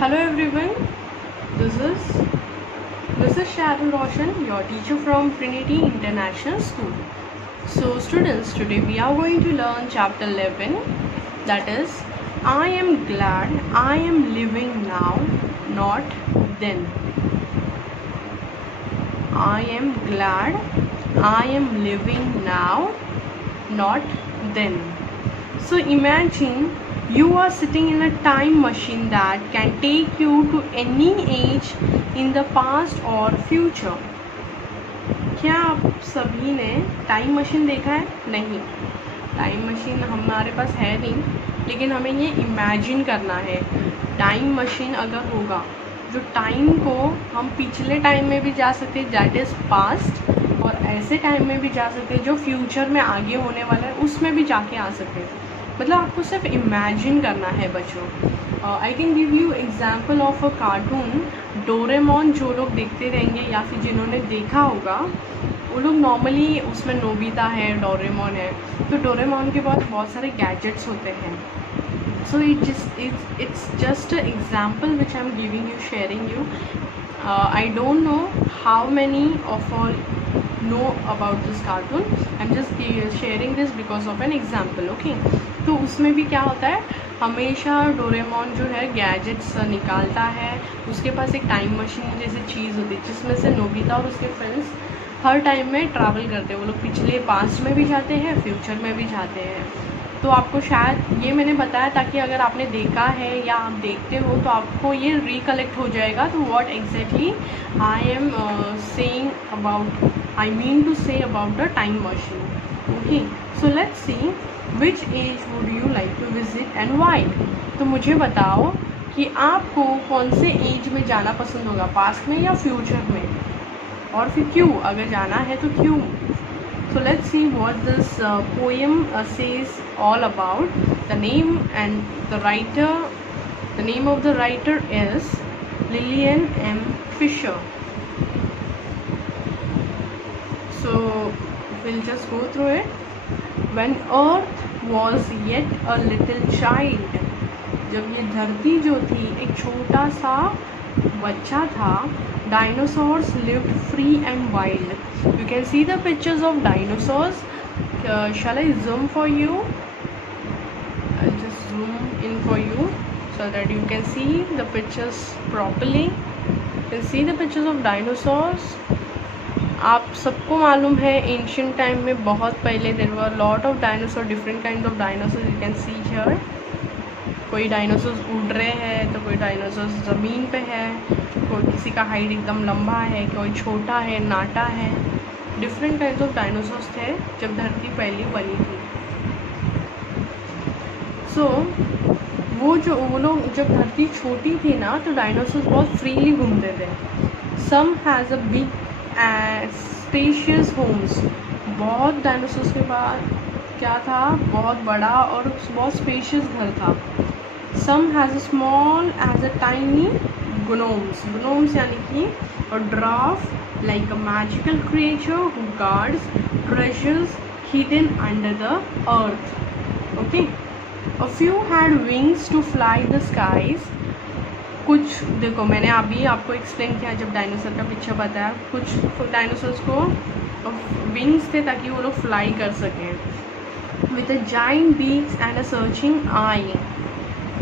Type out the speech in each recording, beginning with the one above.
Hello everyone, this is Mrs. Sharon Roshan, your teacher from Trinity International School. So students, today we are going to learn chapter 11, that is, I am glad I am living now, not then. I am glad I am living now, not then. So imagine you are sitting in a time machine that can take you to any age in the past or future. क्या आप सभी ने time machine देखा है? नहीं, time machine हमारे पास है नहीं, लेकिन हमें ये इमेजिन करना है। टाइम मशीन अगर होगा, जो टाइम को हम पिछले टाइम में भी जा सकते हैं, दैट इज़ पास्ट, और ऐसे टाइम में भी जा सकते हैं जो फ्यूचर में आगे होने वाला है, उसमें भी जाके आ सकते हैं। मतलब आपको सिर्फ इमेजिन करना है बच्चों। I can give you example of a cartoon Doraemon. जो लोग देखते रहेंगे या फिर जिन्होंने देखा होगा, वो लोग नॉर्मली उसमें नोबिता है, डोरेमोन है, तो डोरेमोन के पास बहुत सारे गैजेट्स होते हैं। सो it's just an example which I'm giving you, sharing you. I don't know how many of all know about this cartoon. I'm just sharing this because of an example, okay? तो उसमें भी क्या होता है, हमेशा Doraemon जो है gadgets निकालता है। उसके पास एक टाइम मशीन जैसी चीज़ होती है जिसमें से नोबिता और उसके फ्रेंड्स हर टाइम में ट्रैवल करते हैं। वो लोग पिछले पास्ट में भी जाते हैं, फ्यूचर में भी जाते हैं। तो आपको शायद ये मैंने बताया ताकि अगर आपने देखा है या आप देखते हो तो आपको ये रिकलेक्ट हो जाएगा। तो what exactly I am saying about, I mean to say about the time machine. Okay, so let's see which age would you like to visit and why. तो मुझे बताओ कि आपको कौन से एज में जाना पसंद होगा, पास्ट में या फ्यूचर में, और फिर क्यों, अगर जाना है तो क्यों। So let's see what this poem says all about. The name and the writer, the name of the writer is Lillian M. Fisher. So we'll just go through it. When Earth was yet a little child, जब ये धरती जो थी एक छोटा सा बच्चा था, dinosaurs lived free and wild. You can see the pictures of dinosaurs. Shall I zoom for you? I'll just zoom in for you so that you can see the pictures properly. You can see the pictures of dinosaurs. आप सबको मालूम है ancient time में बहुत पहले there were lot of dinosaur, different kind of dinosaur. You can see here, कोई dinosaurs उड़ रहे हैं तो कोई डायनासोर्स ज़मीन पे है, कोई किसी का हाइट एकदम लंबा है, कोई छोटा है, नाटा है। डिफरेंट काइंड ऑफ डायनासोर्स थे जब धरती पहली बनी थी। सो वो लोग जब धरती छोटी थी ना, तो डायनासोर्स बहुत फ्रीली घूमते थे। Some has a big spacious homes. बहुत डायनासोर्स के पास क्या था, बहुत बड़ा और बहुत स्पेशियस घर था। Some has a small as a tiny gnomes यानी कि और dwarf like a magical creature who guards treasures hidden under the earth. Okay, a few had wings to fly the skies. कुछ देखो, मैंने अभी आपको एक्सप्लेन किया जब डायनासोर का पिक्चर बताया, कुछ डायनासोर्स को विंग्स थे ताकि वो लोग फ्लाई कर सकें। With a giant beaks and a searching eye.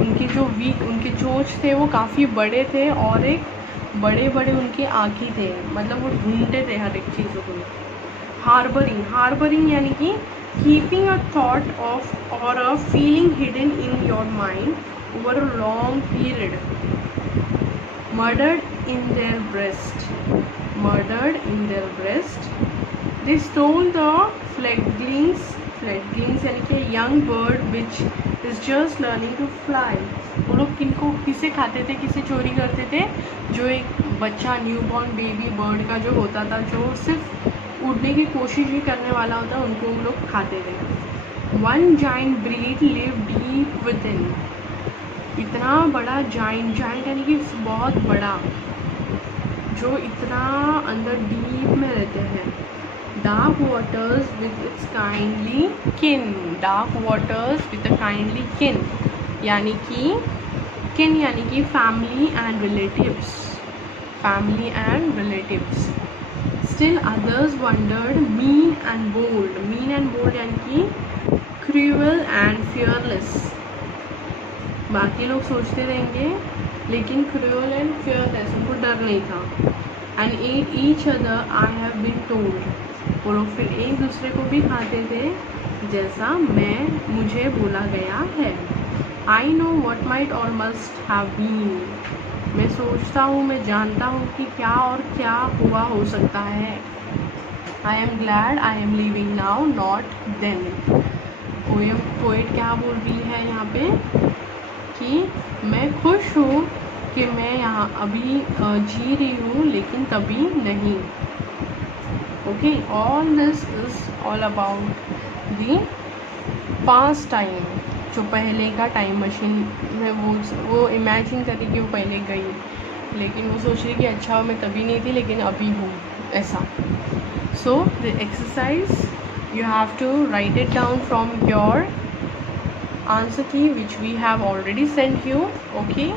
उनके चोंच थे वो काफ़ी बड़े थे और एक बड़े बड़े उनकी आँखें थे, मतलब वो ढूंढते थे हर एक चीज़ों को। हार्बरिंग यानी कि keeping a thought of or a feeling hidden in your mind over a long period. Murdered in their breast they stole the fledglings यानी कि young bird which is just learning to fly. वो लोग किसे खाते थे, किसे चोरी करते थे, जो एक बच्चा न्यूबॉर्न बेबी बर्ड का जो होता था, जो सिर्फ उड़ने की कोशिश ही करने वाला होता, उनको वो लोग खाते थे। One giant breed live deep with in. इतना बड़ा जाइंट यानी कि बहुत बड़ा, जो इतना अंदर डीप में रहते हैं। Dark waters with its kindly kin. यानी कि kin यानी कि family and relatives, family and relatives. Still others wandered mean and bold, mean and bold यानी कि क्रूअल एंड फियरलेस, बाकी लोग सोचते रहेंगे लेकिन क्रूअल एंड फियरलेस, उनको डर नहीं था। And at each other I have been told, वो लोग फिर एक दूसरे को भी खाते थे जैसा मुझे बोला गया है। आई नो वट माइट और मस्ट हैव बीन, मैं सोचता हूँ, मैं जानता हूँ कि क्या और क्या हुआ हो सकता है। I am glad I am living now not then, poet क्या बोल रही है यहाँ पे कि मैं खुश हूँ कि मैं यहाँ अभी जी रही हूँ लेकिन तभी नहीं। Okay, all this is all about the past time, जो पहले का टाइम मशीन में वो इमेजिन करी कि वो पहले गई लेकिन वो सोच रही कि अच्छा मैं तभी नहीं थी लेकिन अभी हूँ, ऐसा। So the exercise you have to write it down from your answer key which we have already sent you. Okay,